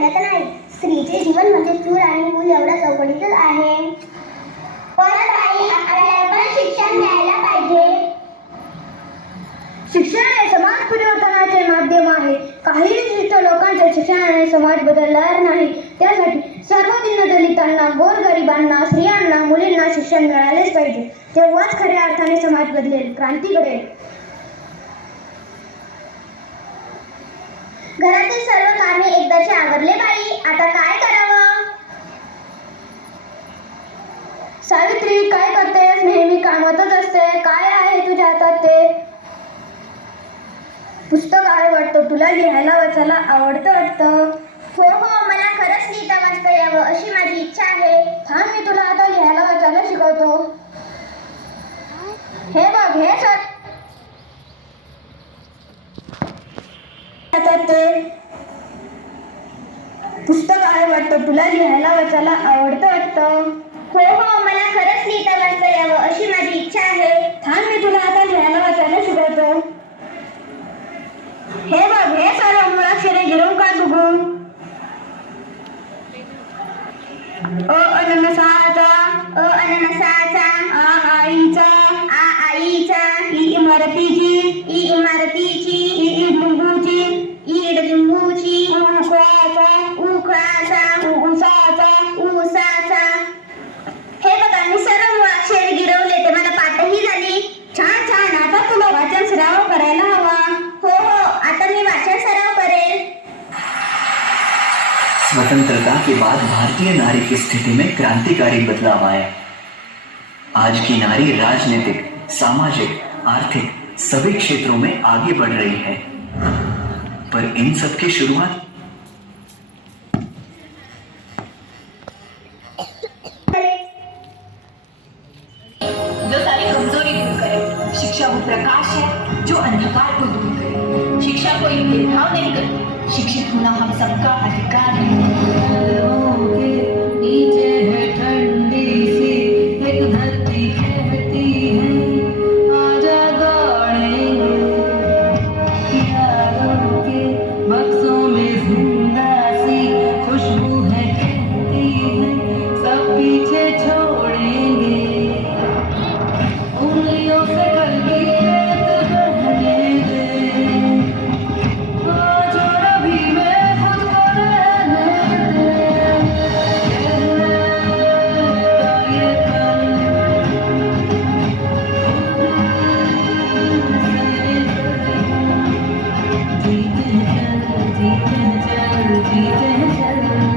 म्हणत नाही. स्त्रीचे जीवन म्हणजे चूल आणि मूल एवढं चौकटीतच आहे. पण ताई, आपल्याला पण शिक्षण घ्यायला पाहिजे. शिक्षण हे समाज परिवर्तनाचे माध्यम आहे. काही विशिष्ट लोकांच्या शिक्षणाने समाज बदलणार नाही. त्यासाठी सर्व दीनदलितांना, गोरगरिबांना, स्त्रियांना, मुलींना शिक्षण मिळालेच पाहिजे. तेव्हाच खऱ्या अर्थाने समाज बदलेल, क्रांती घडेल. घरातील सर्व कामे एकदाचे आवरले बाई, आता काय करावं? सावित्री, काय करतेस? नेहमी कामातच असते. काय आहे तुझ्या हातात ते? पुस्तक आहे वाटतं. तुला लिहायला वाचायला आवडतं वाटतं. हो हो, मला खरंच लिहिता वाचता यावं अशी माझी इच्छा आहे. थांब, मी तुला आता लिहायला वाचायला शिकवतो. हे बघ, हे सर ते पुस्तक आहे वाटतं. तुला लिहायला वाचायला आवडतं वाटतं. हो हो, मला खरंच लिहिता वाचता यावं अशी माझी इच्छा आहे. थांब, मी तुला आता लिहायला वाचायला शिकवतो. हे बघ, हे सर्व मुळाक्षरे गिरवून काढ बघू. अ अननसाचा, अ अननसाचा, आ आईचा, आ आईचा, इ इमारतीची, ई इमारतीची, इ इडलिंबूची, ई इडलिंबूची, उखळाचा, उखळाचा, उसाचा. ऊसाचा. हे बघा, मी सर्व मुळाक्षरे गिरवले, ते मला पाठही झाली. छान छान. आता तुला वाचन सराव करायला हवा. हो हो, आता मी वाचन सराव करेल. स्वतंत्रता के बाद भारतीय नारी की स्थिति में क्रांतिकारी बदलाव आया। आज की नारी राजनीतिक, सामाजिक, आर्थिक सभी क्षेत्रों में आगे बढ़ रही है। पर इन सब की शुरुआत जो सारी कमजोरी दूर करे। शिक्षा वो प्रकाश है जो अंधकार को दूर करे। शिक्षा कोई भेदभाव नहीं करती। शिक्षित होना हम सबका अधिकार है। जीते हैं चल, जीते हैं चल, जीते हैं चल।